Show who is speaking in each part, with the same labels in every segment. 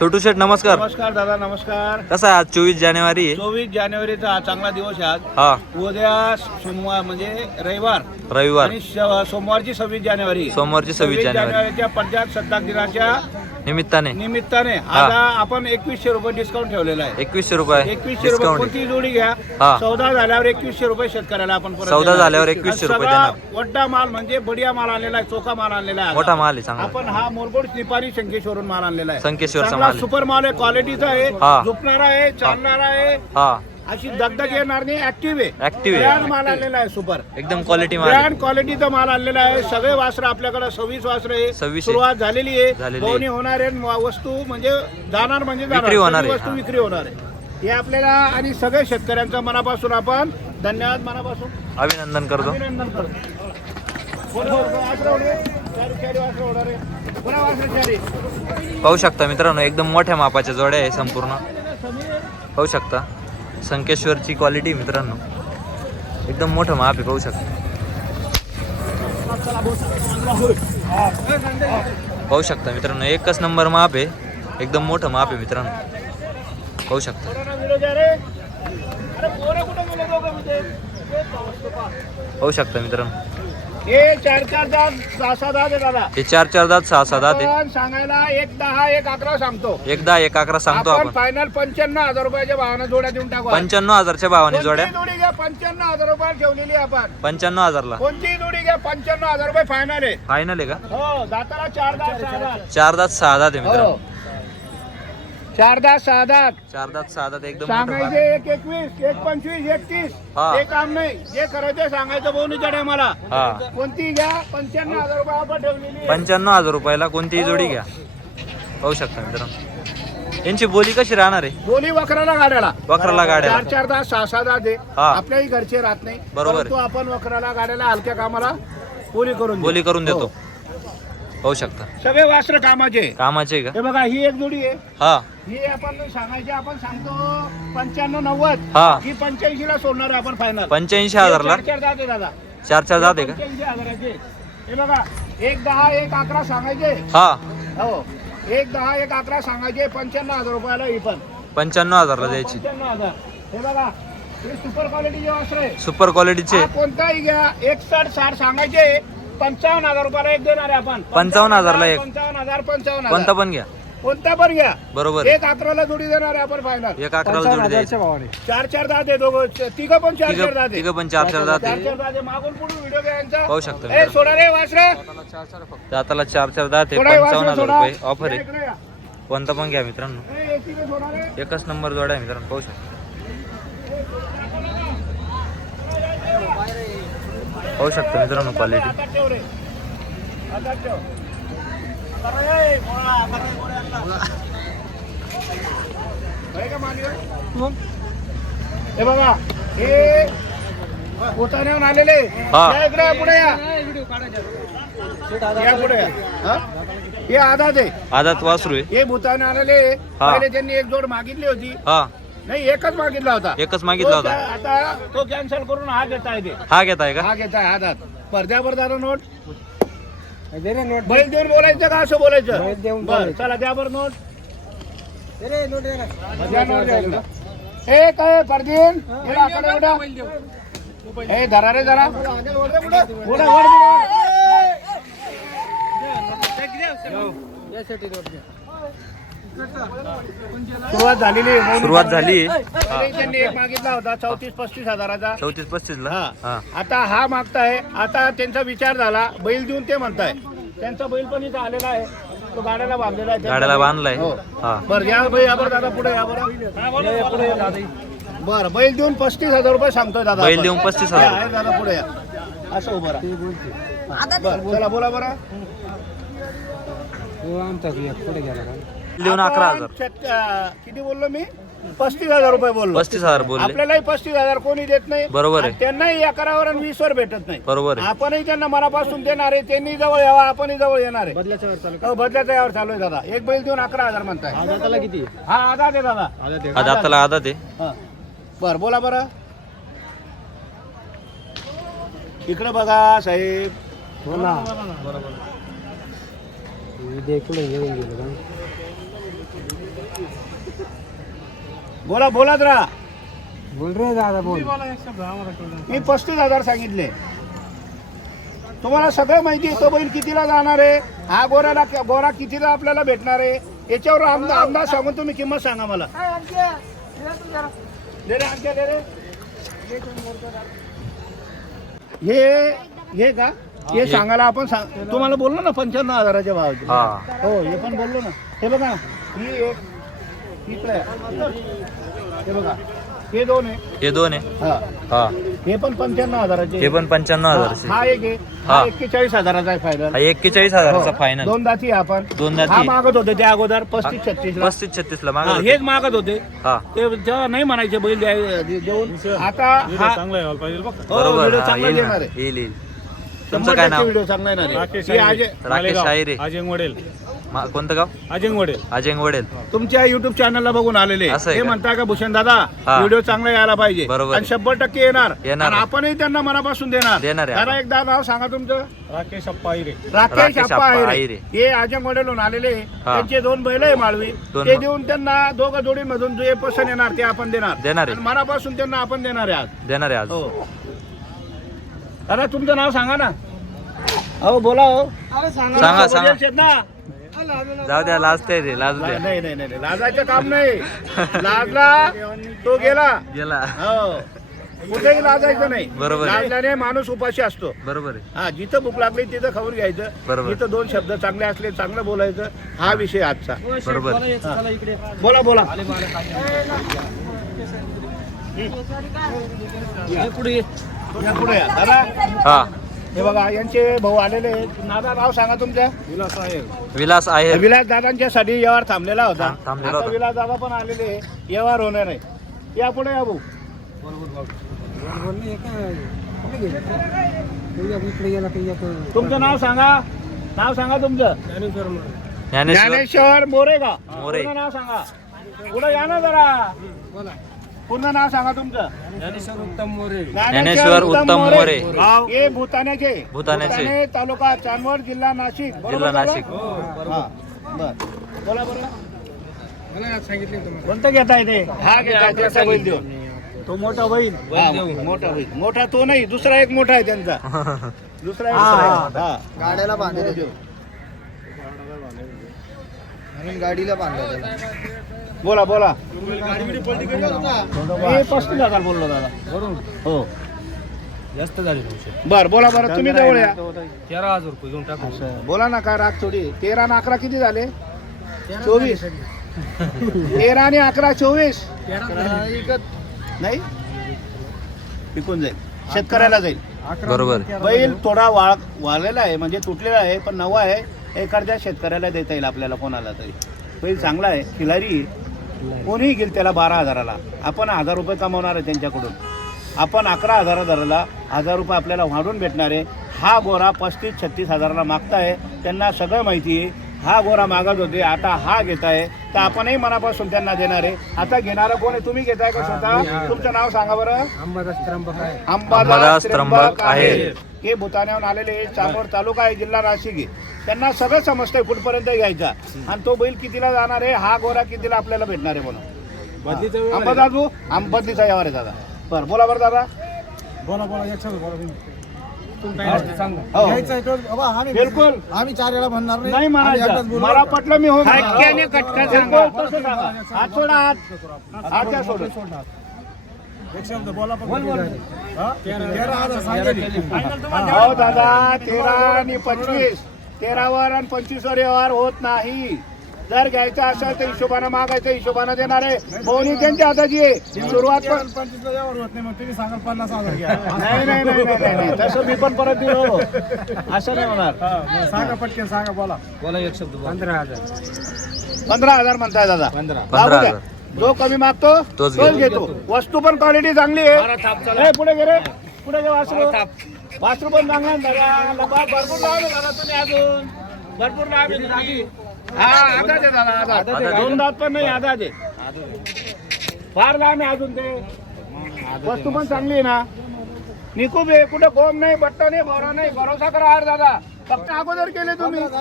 Speaker 1: छोटू शेठ नमस्कार.
Speaker 2: नमस्कार दादा नमस्कार.
Speaker 1: कसा आहे आज चोवीस जानेवारी? आहे
Speaker 2: चोवीस जानेवारीचा हा चांगला दिवस आहे आज.
Speaker 1: हा.
Speaker 2: उद्या सोमवार म्हणजे रविवार.
Speaker 1: रविवार.
Speaker 2: आणि श- सोमवारची सव्वीस जानेवारी.
Speaker 1: सोमवारची सव्वीस जानेवारी.
Speaker 2: जानेवारीच्या प्रजासत्ताक दिनाच्या
Speaker 1: निमित्ताने.
Speaker 2: निमित्ताने.
Speaker 1: हा.
Speaker 2: आज आपण एकवीसशे रुपये डिस्काउंट ठेवलेला आहे.
Speaker 1: एकवीसशे रुपये
Speaker 2: एकवीसशे रुपये
Speaker 1: डिस्काउंट
Speaker 2: कोणती जोडी घ्या.
Speaker 1: हा.
Speaker 2: सौदा झाल्यावर एकवीसशे रुपये शेतकऱ्याला आपण परत देणार.
Speaker 1: झाल्यावर 2100 रुपये
Speaker 2: सगळा
Speaker 1: देणार.
Speaker 2: वड्डा माल म्हणजे बढिया माल आणलेला आहे चोखा माल आणलेला आहे
Speaker 1: मोठा माल आहे चांगला.
Speaker 2: आपण हा मोरगोड निपारी शंकेश्वरून माल आणलेला आहे.
Speaker 1: संकेश्वरचा माल. आहे.
Speaker 2: सुपर माल आहे क्वालिटीचा आहे
Speaker 1: हा.
Speaker 2: झोपणारा आहे चालणारा आहे
Speaker 1: हा
Speaker 2: अशी दगदग येणार नाही ऍक्टिव्ह आहे
Speaker 1: Active आहे.
Speaker 2: ब्रँड माल आणलेला आहे सुपर
Speaker 1: एकदम क्वालिटी माल आहे.
Speaker 2: ब्रँड क्वालिटीचा माल आणलेला आहे सगळे वासर आपल्याकडे सव्वीस वासर आहे
Speaker 1: 26 आहे.
Speaker 2: सुरुवात झालेली आहे
Speaker 1: झालेली आहे.
Speaker 2: बोवणी होणार आहे व- वस्तू म्हणजे जाणार म्हणजे जाणार.
Speaker 1: विक्री होणार
Speaker 2: सगळी
Speaker 1: आहे.
Speaker 2: वस्तू
Speaker 1: हा.
Speaker 2: विक्री होणार आहे हे आपल्याला आणि सगळे शेतकऱ्यांच्या मनापासून आपण धन्यवाद मनापासून
Speaker 1: अभिनंदन करतो
Speaker 2: अभिनंदन करतो बोला, बोला. बोला.
Speaker 1: पाहू शकता मित्रांनो एकदम मोठ्या मापाच्या जोड्या आहे संपूर्ण. पाहू शकता संकेश्वरची क्वालिटी मित्रांनो. एकदम मोठं माप आहे पाहू शकता. पाहू शकता मित्रांनो एकच नंबर माप आहे एकदम मोठं माप आहे मित्रांनो. पाहू शकता.
Speaker 2: पाहू
Speaker 1: शकता मित्रांनो.
Speaker 2: हे चार चार दात सहा सहा दात आहे दादा.
Speaker 1: हे चार चार दात सहा सहा दात आहे.
Speaker 2: आपण सांगायला एक दहा एक अकरा सांगतो.
Speaker 1: एकदा एक अकरा सांगतो
Speaker 2: आपण
Speaker 1: आपण.
Speaker 2: फायनल पंच्याण्णव हजार रुपयाच्या भावानं जोड्या देऊन टाकू.
Speaker 1: पंच्याण्णव हजारच्या भावाने जोड्या.
Speaker 2: कोणतीही जोडी घ्या पंच्याण्णव हजार रुपये ठेवलेली आहे आपण.
Speaker 1: पंच्याण्णव हजारला.
Speaker 2: कोणतीही जोडी घ्या पंच्याण्णव हजार रुपये फायनल आहे.
Speaker 1: फायनल आहे का?
Speaker 2: हो दाताला चार दात सहा दात.
Speaker 1: चार दात सहा दात आहे
Speaker 2: हो.
Speaker 1: मित्रांनो.
Speaker 2: चार दात सहा दात
Speaker 1: चार दात सहा दात एकदम मोठं
Speaker 2: सांगायचे. एक एकवीस एक पंचवीस एक तीस
Speaker 1: हा.
Speaker 2: हे काम नाही जे करायचं सांगायचं बोनीच्या टायमाला
Speaker 1: हा
Speaker 2: कोणती घ्या पंच्याण्णव हजार रुपये आपण ठेवलेली आहे.
Speaker 1: पंच्याण्णव हजार रुपयाला कोणतीही जोडी घ्या पाहू शकता मित्रांनो यांची बोली कशी राहणार आहे
Speaker 2: दोन्ही वखराला गाड्याला
Speaker 1: वखराला गाड्याला.
Speaker 2: चार चार तास सहा सहा तास आहे
Speaker 1: हा.
Speaker 2: आपल्याही घरचे राहत नाही
Speaker 1: बरोबर
Speaker 2: परंतु आपण वखराला गाड्याला हलक्या कामाला बोली करून देऊ.
Speaker 1: बोली करून देतो
Speaker 2: हो.
Speaker 1: पाहू शकता.
Speaker 2: सगळे वास्त्र कामाचे.
Speaker 1: कामाचे
Speaker 2: हे बघा ही एक जोडी आहे.
Speaker 1: का हा.
Speaker 2: ही आपण सांगायची आपण सांगतो पंच्याण्णव नव्वद.
Speaker 1: हा.
Speaker 2: ही पंच्याऐंशी ला सोडणार आहे आपण फायनल
Speaker 1: पंच्याऐंशी हजारला?
Speaker 2: चार आहे दादा.
Speaker 1: चार चार जात का?
Speaker 2: हजाराचे. हे बघा एक दहा एक अकरा सांगायचे.
Speaker 1: हा.
Speaker 2: हो. एक दहा एक अकरा सांगायचे पंच्याण्णव हजार रुपयाला ही पण.
Speaker 1: पंच्याण्णव हजारला द्यायची.
Speaker 2: पंच्याण्णव हजार. हे बघा हे सुपर क्वालिटीचे वस्त्र आहे.
Speaker 1: सुपर क्वालिटीचे
Speaker 2: हा कोणताही घ्या एकसठ साठ सांगायचे. पंचावन्न हजार रुपयाला एक देणार आहे आपण.
Speaker 1: 55,000 ला एक.
Speaker 2: पंचावन्न हजार पंचावन्न
Speaker 1: कोणता
Speaker 2: हजार.
Speaker 1: पण घ्या.
Speaker 2: कोणता पण घ्या.
Speaker 1: बरोबर.
Speaker 2: एक अकराला जोडी देणार आहे आपण फायनल
Speaker 1: एक अकराला जोडी द्यायची.
Speaker 2: चार चार दात आहे दोघं. तिघं पण चार चार दात
Speaker 1: तिघ
Speaker 2: आहे.
Speaker 1: तिघ पण चार चार जात
Speaker 2: चार
Speaker 1: आहे.
Speaker 2: चार दात आहे. मागून पुढून व्हिडिओ घ्या यांचा.
Speaker 1: पाहू शकता
Speaker 2: ए
Speaker 1: मित्रांनो.
Speaker 2: सोडा रे वासरे.
Speaker 1: दाताला चार चार दात आहे.
Speaker 2: सोडा हे
Speaker 1: पंचावन्न हजार
Speaker 2: सोडा.
Speaker 1: रुपये ऑफर
Speaker 2: या
Speaker 1: आहे
Speaker 2: इकडे या.
Speaker 1: कोणता पण घ्या मित्रांनो.
Speaker 2: ए, एक तिघं सोडा रे.
Speaker 1: एकच नंबर जोडा आहे मित्रांनो. पाहू शकता. पाहू शकता मित्रांनो क्वालिटी?
Speaker 2: हे बघा हे आलेले.
Speaker 1: हा.
Speaker 2: या इकडे या, पुढे या. या पुढे या. हा? आधात आहे.
Speaker 1: आदात वासरू आहे.
Speaker 2: हे भूताने आलेले. पहिले त्यांनी एक जोड मागितली होती.
Speaker 1: हा.
Speaker 2: नाही एकच मागितला होता.
Speaker 1: एकच मागितला
Speaker 2: तो
Speaker 1: होता
Speaker 2: त्या- आता तो कॅन्सल करून हा घेता येते
Speaker 1: हा घेताय का?
Speaker 2: हा घेताय हातात पडद्यावर दादा नोट? बैल देऊन बोलायचं का असं बोलायचं? बरं चला द्या बरं नोट. द्या नोट द्या. ए काय परदीन? इकडं आकडे उडा. ए धरा रे जरा. उडा, उडा, उडा. सुरुवात झालेली
Speaker 1: सुरुवात झाली.
Speaker 2: त्यांनी एक मागितला होता चौतीस पस्तीस हजाराचा.
Speaker 1: चौतीस पस्तीस ला?
Speaker 2: हा.
Speaker 1: हा.
Speaker 2: आता हा मागताय. आता त्यांचा विचार झाला बैल देऊन ते म्हणताय. त्यांचा बैल पण इथं आलेला आहे. तो गाड्याला बांधलेला आहे.
Speaker 1: गाड्याला बांधलाय.
Speaker 2: हो.
Speaker 1: हा.
Speaker 2: बरं या बैल दादा पुढे या बरं. पुढे या दादा. बरं बैल देऊन पस्तीस हजार रुपये सांगतोय दादा
Speaker 1: बैल. देऊन 35,000.
Speaker 2: या, या, दादा पुढे या. असं उभं राहा. बरं चला बोला बरं.
Speaker 1: देऊन अकरा हजार.
Speaker 2: आपण छत- अं, किती बोललो मी? पस्तीस हजार रुपये बोललो.
Speaker 1: पस्तीस हजार बोलले.
Speaker 2: आपल्यालाही पस्तीस हजार कोणी देत नाही.
Speaker 1: बरोबर आहे.
Speaker 2: आणि त्यांनाही अकरावर आणि वीस वर भेटत नाही.
Speaker 1: बरोबर आहे.
Speaker 2: आपणही त्यांना मनापासून देणार आहे त्यांनी जवळ यावा आपणही जवळ येणार आहे. हो, बदल्याच्या यावर चालू आहे दादा. एक बैल देऊन अकरा हजार म्हणताय.
Speaker 3: किती?
Speaker 2: हा आधा दे दादा.
Speaker 1: आहे.
Speaker 2: हा. बर बोला बरं. इकडे बघा साहेब.
Speaker 3: देखील घेऊन गेलो का?
Speaker 2: बोला बोलात राहा
Speaker 3: बोल रे दादा बोल.
Speaker 2: मी पस्तीस हजार सांगितले. तुम्हाला सगळं माहिती आहे तो बैल कितीला जाणार आहे? हा गोराला गोरा कितीला आपल्याला भेटणार आहे? याच्यावर आमदा अंदाज सांगून तुम्ही किंमत सांगा मला. हे हे का? हे सांगायला आपण सांग तुम्हाला बोललो ना पंच्याण्णव हजाराच्या भावाचे.
Speaker 1: हा.
Speaker 2: हो पण बोललो ना. हे बघा ही एक. हे बघा. हे दोन आहे.
Speaker 1: हे दोन आहे?
Speaker 2: हा.
Speaker 1: हा.
Speaker 2: हे पण पंच्याण्णव हजाराचे
Speaker 1: हे पण पंच्याण्णव
Speaker 2: हा
Speaker 1: हजारचे.
Speaker 2: हा एक आहे. हा
Speaker 1: हा.
Speaker 2: एक्केचाळीस हजाराचा आहे फायनल
Speaker 1: हा एक्केचाळीस हजाराचा फायनल
Speaker 2: दोन दाती आहे आपण.
Speaker 1: दोन दाती.
Speaker 2: हा मागत होते त्या अगोदर पस्तीस छत्तीस ला
Speaker 1: पस्तीस छत्तीस ला
Speaker 2: हा,
Speaker 1: मागा
Speaker 2: हेच मागत होते.
Speaker 1: हा.
Speaker 2: ते तेव्हा नाही म्हणायचे बैल द्याय- दे- देऊन. आता हा हो,
Speaker 1: बरोबर.
Speaker 2: व्हिडिओ
Speaker 1: हा
Speaker 2: चांगला
Speaker 1: येईल
Speaker 2: देणार
Speaker 1: ना.
Speaker 2: आहे
Speaker 1: येईल. तुमचं काय नाव?
Speaker 2: व्हिडिओ चांगला येणार आहे हे अजय-
Speaker 1: राकेश शाहिरे
Speaker 3: अजिंग वडेल.
Speaker 1: मा- कोणतं गाव?
Speaker 3: अजिंग वडेल.
Speaker 1: अजय वडेल.
Speaker 2: तुमच्या युट्यूब चॅनलला बघून आलेले
Speaker 1: असं आहे
Speaker 2: ते
Speaker 1: का?
Speaker 2: म्हणताय का भूषण दादा
Speaker 1: हा.
Speaker 2: व्हिडिओ चांगला यायला पाहिजे.
Speaker 1: बरोबर.
Speaker 2: आणि शंभर टक्के येणार.
Speaker 1: येणार.
Speaker 2: आणि आपणही त्यांना मनापासून देणार.
Speaker 1: देणार आहे
Speaker 2: दादा
Speaker 1: आपण.
Speaker 2: एकदा नाव सांगा तुमचं.
Speaker 3: राकेश अप्पा हिरे
Speaker 2: राकेश
Speaker 1: राकेश
Speaker 2: आप्पा
Speaker 1: आप्पा
Speaker 2: आहे
Speaker 1: आहिरे.
Speaker 2: हे आजच्या मॉडेलहून आलेले.
Speaker 1: हा.
Speaker 2: त्यांचे दोन बैल आहे माळवी.
Speaker 1: दोन
Speaker 2: ते देऊन त्यांना दोघं जोडीमधून जे पसंत येणार ते आपण देणार.
Speaker 1: देणार आहे.
Speaker 2: आणि मनापासून त्यांना आपण देणार आहे आज.
Speaker 1: देणार आहे आज.
Speaker 2: हो. दादा तुमचं नाव सांगा ना. हो बोला हो.
Speaker 1: सांगा, सांगा.
Speaker 2: ना.
Speaker 1: जाऊ द्या लाजते रे लाजू
Speaker 2: ला- नाही नाही नाही नाही. लाजायचं काम नाही. लाजला तो गेला.
Speaker 1: गेला.
Speaker 2: हो. कुठेही लाजायचं नाही.
Speaker 1: बरोबर आहे.
Speaker 2: लाजल्याने माणूस उपाशी असतो.
Speaker 1: बरोबर आहे.
Speaker 2: हा जिथं भूक लागली तिथं खाऊन घ्यायचं.
Speaker 1: बरोबर.
Speaker 2: जिथं दोन शब्द चांगले असले चांगलं बोलायचं हा विषय आजचा.
Speaker 1: बरोबर.
Speaker 2: बोला बोला पुढे
Speaker 1: हा.
Speaker 2: हे बघा यांचे भाऊ आलेले आहेत. दादा नाव सांगा तुमच्या
Speaker 1: विलास आहे.
Speaker 2: विलास दादांच्यासाठी व्यवहार थांबलेला होता.
Speaker 1: थांबलेला
Speaker 2: आता
Speaker 1: होता.
Speaker 2: विलास दादा पण आलेले आहे. व्यवहार होणार आहे. या पुढे या भाऊ. तुमचं नाव सांगा. नाव सांगा तुमचं.
Speaker 1: ज्ञानेश्वर.
Speaker 2: ज्ञानेश्वर मोरे का
Speaker 1: मोरे.
Speaker 2: पूर्ण नाव सांगा. पुढे या ना जरा. पूर्ण नाव सांगा तुमचं.
Speaker 1: ज्ञानेश्वर उत्तम मोरे.
Speaker 2: गाव हे भूताण्याचे
Speaker 1: भूताण्याचे.
Speaker 2: भूताणे, तालुका चांदवड जिल्हा नाशिक. बरोबर
Speaker 1: जिल्हा? नाशिक.
Speaker 2: हा. बर. बोला बरं. कोणतं घेता येते हा घेता त्याचा बैल तो मोठा बैल. हा, मोठा बैल. मोठा तो नाही दुसरा एक मोठा आहे त्यांचा. दुसरा एक दुसरा आहे. हा.
Speaker 3: गाड्याला बांधले
Speaker 2: देऊ.
Speaker 3: आणि गाडीला बांधलं
Speaker 2: बोला बोला. हे पस्तीस हजार बोललो दादा. हो.
Speaker 3: जास्त झाली
Speaker 2: बर बोला बरं. तुम्ही जवळ या.
Speaker 3: तेरा हजार रुपये घेऊन टाकू.
Speaker 2: बोला ना काय राग थोडी. तेरा आणि अकरा किती झाले? चोवीस. तेरा आणि अकरा चोवीस. नाही? पिकून जाईल. शेतकऱ्याला जाईल.
Speaker 1: बरोबर.
Speaker 2: बैल थोडा वाळ वाळलेला आहे म्हणजे तुटलेला आहे पण नवा आहे. एखाद्या शेतकऱ्याला देता येईल आपल्याला कोणाला तरी. बैल चांगला आहे खिलारी. कोणीही घेईल त्याला बारा हजाराला. आपण हजार रुपये कमवणार आहे त्यांच्याकडून. आपण अकरा हजार हजाराला हजार रुपये आपल्याला वाढून भेटणार आहे. हा गोरा पस्तीस छत्तीस हजाराला मागताय. त्यांना सगळं माहिती आहे. हा गोरा मागत होते आता हा घेत आहे तर आपणही मनापासून त्यांना देणार आहे. आता घेणारं कोण आहे? तुम्ही घेताय का स्वतः? तुमचं नाव सांगा बरं.
Speaker 3: अंबादास त्र्यंबक आहे.
Speaker 1: अंबादास त्र्यंबक आहे.
Speaker 2: हे भूतान्याहून आलेले चांदवड तालुका आहे जिल्हा नाशिक त्यांना सगळं समजतंय कुठपर्यंत घ्यायचा. आणि तो बैल कितीला जाणार आहे? हा गोरा कितीला आपल्याला भेटणार आहे म्हणून. अंबादाजू अंबदलीचा यावर आहे. दादा. बरं बोला बरं दादा.
Speaker 3: बोला बोला.
Speaker 2: बिलकुल.
Speaker 3: आम्ही चार वेळा म्हणणार
Speaker 2: नाही. म्हणायचं. मला पटलं मी हो तसं सांगा. हात सोडा हात. हात द्या हो? दादा. तेरा आणि पंचवीस. तेरावर आणि पंचवीसवर व्यवहार होत नाही. जर घ्यायचा असेल तर हिशोबानं मागायचं हिशोबानं देणार आहे. बोनी त्यांच्या हाताची आहे सुरुवात पण
Speaker 3: नाही
Speaker 2: नाही नाही नाही नाही, नाही. नाही. तसं मी पण परत दिलो असं नाही होणार.
Speaker 3: सांगा पटकन सांगा बोला. बोला एक शब्द पंधरा हजार.
Speaker 2: पंधरा हजार म्हणताय दादा.
Speaker 3: पंधरा.
Speaker 1: हजार.
Speaker 2: जो कमी मागतो
Speaker 1: तोच
Speaker 2: तोच
Speaker 1: घेतो.
Speaker 2: वस्तू पण क्वालिटी चांगली आहे. ए, पुढे गे रे. पुढे गे वासरू. वासरू पण चांगला आहे दादा. लबाड भरपूर लाभ आहे दादा तुम्ही अजून. भरपूर दादी. हा आधा दे दादा आधा
Speaker 1: आधा दे.
Speaker 2: दोन दात पण नाही आधा दे फार लांब आहे अजून ते. वस्तू पण चांगली आहे ना. निकूब आहे कुठे गोम नाही बट्टा नाही भरा नाही भरोसा करा हार दादा. फक्त अगोदर केले तुम्ही. मग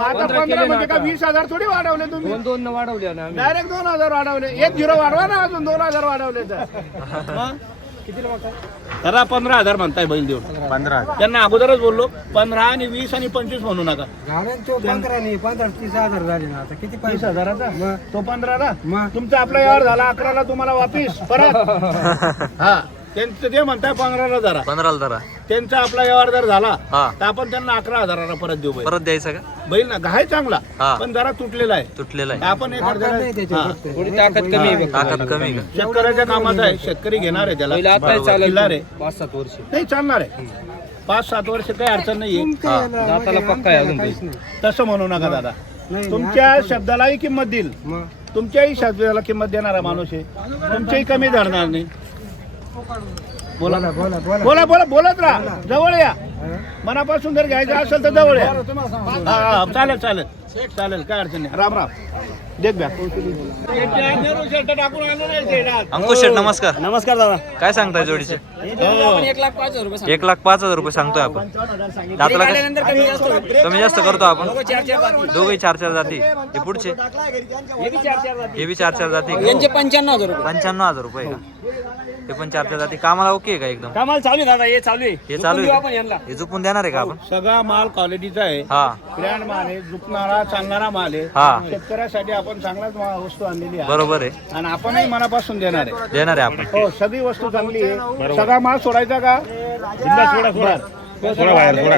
Speaker 2: आता पंधरा म्हणजे का वीस हजार थोडी वाढवले तुम्ही?
Speaker 3: दोन दोन वाढवले ना आम्ही.
Speaker 2: डायरेक्ट दोन हजार वाढवले. एक झिरो वाढवा ना अजून दोन हजार वाढवले तर.
Speaker 3: कितीला मागताय?
Speaker 2: करा पंधरा हजार म्हणताय बैल देऊन.
Speaker 1: पंधरा
Speaker 2: त्यांना अगोदरच बोललो पंधरा आणि वीस आणि पंचवीस म्हणू नका.
Speaker 3: घालन तो पंधरा नाही पंधरा तीस हजार झाले ना आता. किती पैसे?
Speaker 2: हजाराचा? तो पंधराला?
Speaker 3: मग
Speaker 2: तुमचा आपला यावर झाला अकराला तुम्हाला वापिस परत. हा. त्यांचं ते म्हणताय पंधराला जरा
Speaker 1: पंधराला धरा.
Speaker 2: त्यांचा आपला व्यवहार जर झाला
Speaker 1: हा.
Speaker 2: तर आपण त्यांना अकरा हजाराला परत देऊ बैल.
Speaker 1: परत द्यायचं का?
Speaker 2: बैल ना घाय चांगला
Speaker 1: हा.
Speaker 2: पण जरा तुटलेला आहे.
Speaker 1: तुटलेला आहे.
Speaker 2: आपण
Speaker 3: त्याची
Speaker 2: हा.
Speaker 3: थोडी ताकद कमी आहे
Speaker 1: ताकद कमी का?
Speaker 2: शेतकऱ्याच्या कामाचा आहे. शेतकरी घेणार आहे त्याला. किल्लार आहे.
Speaker 3: पाच सात वर्ष.
Speaker 2: नाही चालणार आहे. पाच सात वर्ष काही अडचण नाही
Speaker 3: दाताला पक्का आहे अजून काही
Speaker 2: तसं म्हणू नका दादा. तुमच्या शब्दालाही किंमत देईल. तुमच्याही शब्दाला किंमत देणारा माणूस आहे. तुमच्याही कमी धरणार नाही.
Speaker 3: बोला बोला बोला.
Speaker 2: बोला बोला बोलत राहा. जवळ या. मनापासून जर घ्यायचं असेल तर जवळ या. हा, चालेल चालेल. चालेल काय अडचण नाही. राम राम. देख ब्या. टाकून आणलं नाही शेडात.
Speaker 1: अंकुश शेठ नमस्कार.
Speaker 3: नमस्कार दादा.
Speaker 1: काय सांगताय जोडीचे?
Speaker 2: हो.
Speaker 3: एक लाख पाच हजार रुपये
Speaker 1: एक लाख पाच हजार रुपये सांगतोय आपण. दाताला कसं-
Speaker 3: कमी जास्त
Speaker 1: करतो आपण. दोघे चार चार जाती. हे पुढचे?
Speaker 3: हे बी चार चार जाती.
Speaker 1: हे बी चार चार जाती.
Speaker 3: यांचे पंच्याण्णव हजार रुपये.
Speaker 1: पंच्याण्णव हजार रुपये का? हे पण चार चार जाती. कामाला ओके आहे का एकदम?
Speaker 3: कामाला चालू आहे दादा हे चालू आहे.
Speaker 1: हे चालू
Speaker 3: देऊ आपण
Speaker 1: आहे
Speaker 3: यांना.
Speaker 1: हे झुकून देणार आहे का आपण?
Speaker 2: सगळा माल क्वालिटीचा आहे.
Speaker 1: हा.
Speaker 2: ब्रँड माल आहे झुकणारा चालणारा माल आहे.
Speaker 1: हा.
Speaker 2: शेतकऱ्यासाठी आपण चांगलाच मा- वस्तू आणलेली आहे.
Speaker 1: बरोबर आहे.
Speaker 2: आणि आपणही मनापासून देणार आहे.
Speaker 1: देणार आहे आपण.
Speaker 2: हो सगळी वस्तू चांगली आहे. सगळा माल सोडायचा का? बरं.